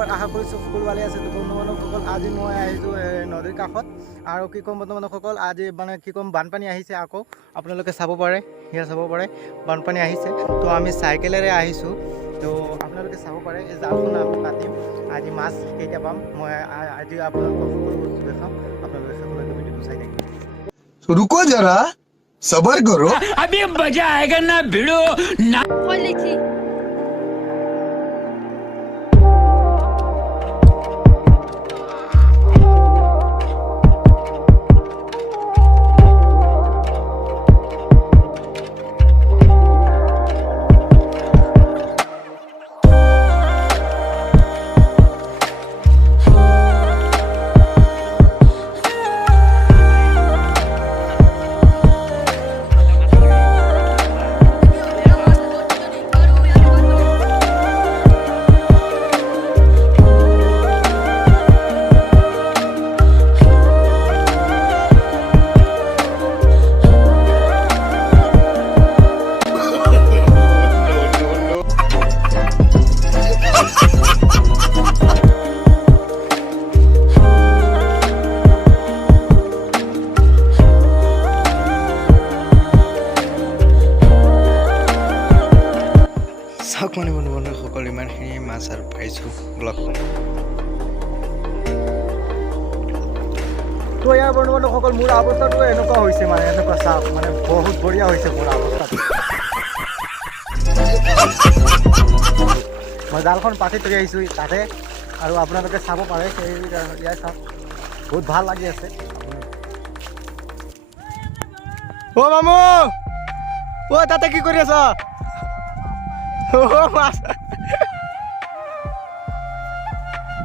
খবৰ আশা কৰিছোঁ সকলো ভালে আছে। বন্ধু বান্ধৱসকল আজি মই আহিছোঁ নদীৰ কাষত আৰু কি ক'ম বন্ধু বান্ধৱসকল আজি মানে কি ক'ম বানপানী আহিছে আকৌ আপোনালোকে চাব পাৰে সেয়া চাব পাৰে বানপানী আহিছে তো আমি চাইকেলেৰে আহিছোঁ তো আপোনালোকে চাব পাৰে এই জালখন আমি পাতিম আজি মাছ কেইটা পাম মই আজি আপোনালোকক সকলো বস্তু দেখাম আপোনালোকে সকলোকে ভিডিঅ'টো চাই থাকিব। रुको जरा सबर करो अभी मजा आएगा ना भिड़ो ना চাওক মানে বন্ধু বান্ধৱসকল ইমানখিনি মাছ আৰু পাইছোঁ ব্লগখন তো ইয়াৰ বন্ধু বান্ধৱসকল মোৰ অৱস্থাটো এনেকুৱা হৈছে মানে এনেকুৱা চাওক মানে বহুত বঢ়িয়া হৈছে মোৰ অৱস্থাটো মই জালখন পাতি থৈ আহিছোঁ তাতে আৰু আপোনালোকে চাব পাৰে সেই ইয়াৰ চাওক বহুত ভাল লাগি আছে অ মামু অ তাতে কি কৰি আছ মাছ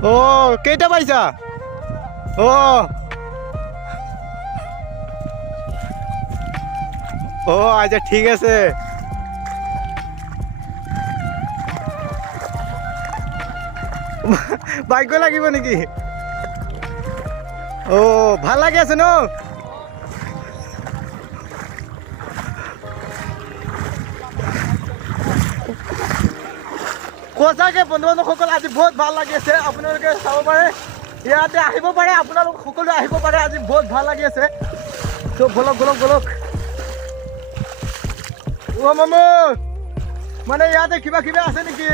ও কেইটা পাইছা ও ও আচ্ছা ঠিক আছে ভাগ্য লাগিব নেকি ও ভাল লাগি আছে ন সঁচাকৈ বন্ধু বান্ধৱসকল আজি বহুত ভাল লাগি আছে আপোনালোকে চাব পাৰে ইয়াতে আহিব পাৰে আপোনালোক সকলোৱে আহিব পাৰে আজি বহুত ভাল লাগি আছে তো বলক বলক বলক অ মামু মানে ইয়াতে কিবা কিবা আছে নেকি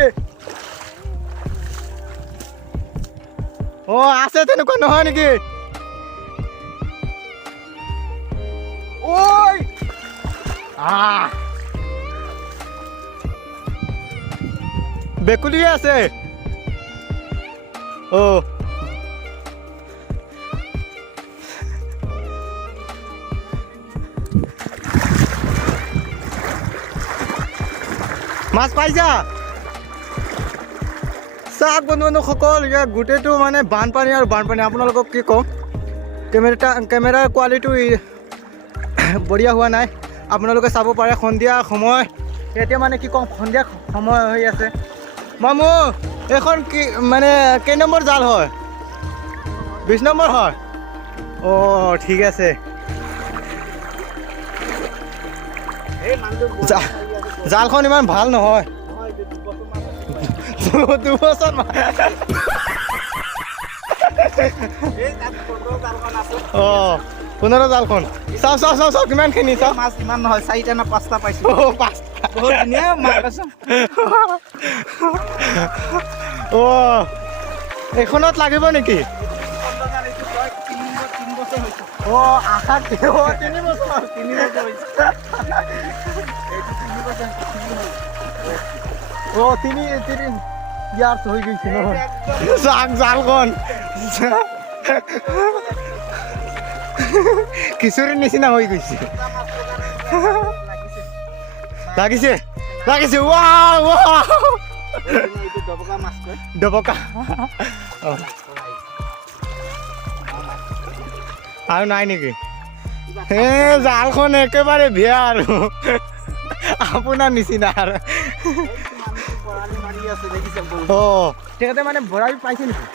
অ আছে তেনেকুৱা নহয় নেকি ঐ বেকুলিয়ে আছে ও মাছ পাইছা চাওক বন্ধু বান্ধৱসকল ইয়াৰ গোটেইটো মানে বানপানী আৰু বানপানী আপোনালোকক কি ক'ম কেমেৰাৰ কোৱালিটি বঢ়িয়া হোৱা নাই আপোনালোকে চাব পাৰে সন্ধিয়া সময় এতিয়া মানে কি ক'ম সন্ধিয়া সময় হৈ আছে মামু এইখন কি মানে কেই নম্বৰ জাল হয় 20 নম্বৰ হয় অঁ ঠিক আছে জালখন ইমান ভাল নহয় 2 বছৰ অঁ 15 জালখন চাও চাও চাও চাও কিমানখিনি চাও মাছ ইমান নহয় 4টা না 5টা পাইছো অঁ 5টা বহুত ধুনীয়া মাছ আছে অঁ এইখনত লাগিব নেকি অঁ আশা 3 বছৰ অঁ 3 ইয়াৰ হৈ গৈছে চাক জালখন কিশোৰীৰ নিচিনা হৈ গৈছে লাগিছে লাগিছে ডবকা আৰু নাই নেকি এই জালখন একেবাৰে বেয়া আৰু আপোনাৰ নিচিনা আৰু অঁ তেখেতে মানে বৰালি পাইছে নেকি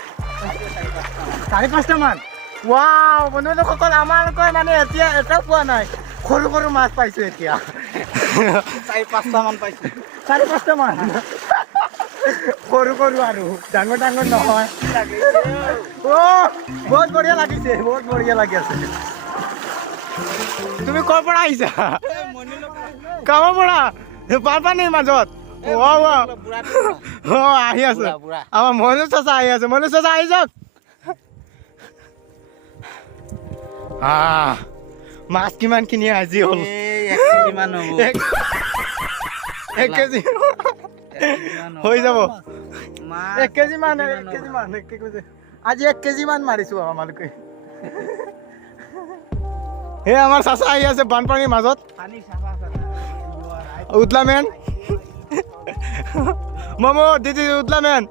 4-5টা মান ৱাও বন্ধু বান্ধৱসকল আমালোকৰ মানে এতিয়া এটাও পোৱা নাই সৰু সৰু মাছ পাইছোঁ এতিয়া 4-5টা মান পাইছোঁ 4-5টা মান সৰু সৰু আৰু ডাঙৰ ডাঙৰ নহয় অ' বহুত বঢ়িয়া লাগিছে বহুত বঢ়িয়া লাগি আছে তুমি ক'ৰ পৰা আহিছা কামৰ পৰা বানপানীৰ মাজত আহি আছে আমাৰ মনোজ চাচা আহি আছে মনোজ চাচা আহি যাওক মাছ কিমানখিনি আজি হ'ল 1 কেজি হৈ যাব 1 কেজি মান আজি 1 কেজি মান মাৰিছো আমালোকে হে আমাৰ চাচা আহি আছে বানপানীৰ মাজত উতলামেন মমো দিদি উতলামেন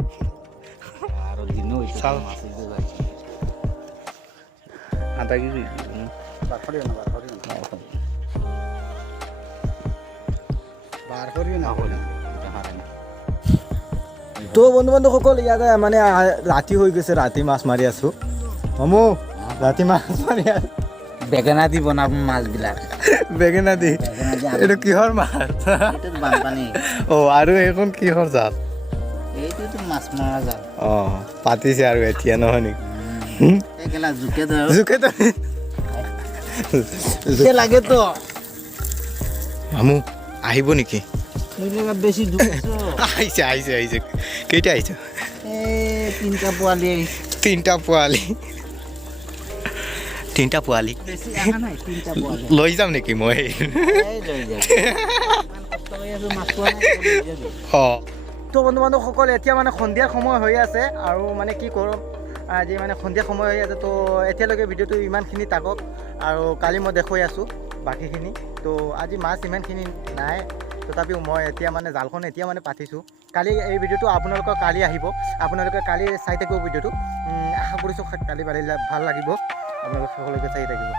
তো বন্ধু বান্ধৱসকল ইয়াতে মানে ৰাতি হৈ গৈছে ৰাতি মাছ মাৰি আছো মামু ৰাতি মাছ মাৰি আছো বেঙেনা দি বনাব মাছবিলাক বেঙেনা দি এইটো কিহৰ মাছ বানপানী আৰু এইখন কিহৰ জাল এইটোতো মাছ মৰা জাল পাতিছে আৰু এতিয়া নহয় নেকি জোকে লাগেতো মামু আহিব নেকি বেছি আহিছে কেইটা আহিছে 3টা পোৱালি তিনিটা পোৱালি বেছি অহা নাই 3টা পোৱালি লৈ যাম নেকি মই তো বন্ধু বান্ধৱসকল এতিয়া মানে সন্ধিয়াৰ সময় হৈ আছে আৰু মানে কি কৰোঁ আজি মানে সন্ধিয়া সময় হৈ আছে তো এতিয়ালৈকে ভিডিঅ'টো ইমানখিনি থাকক আৰু কালি মই দেখুৱাই আছোঁ বাকীখিনি তো আজি মাছ ইমানখিনি নাই তথাপিও মই এতিয়া মানে জালখন এতিয়া মানে পাতিছোঁ কালি এই ভিডিঅ'টো আপোনালোকৰ কালি আহিব আপোনালোকে কালি চাই থাকিব ভিডিঅ'টো আশা কৰিছোঁ কালি ভাল লাগিব আপোনালোক সকলোকে চাই থাকিব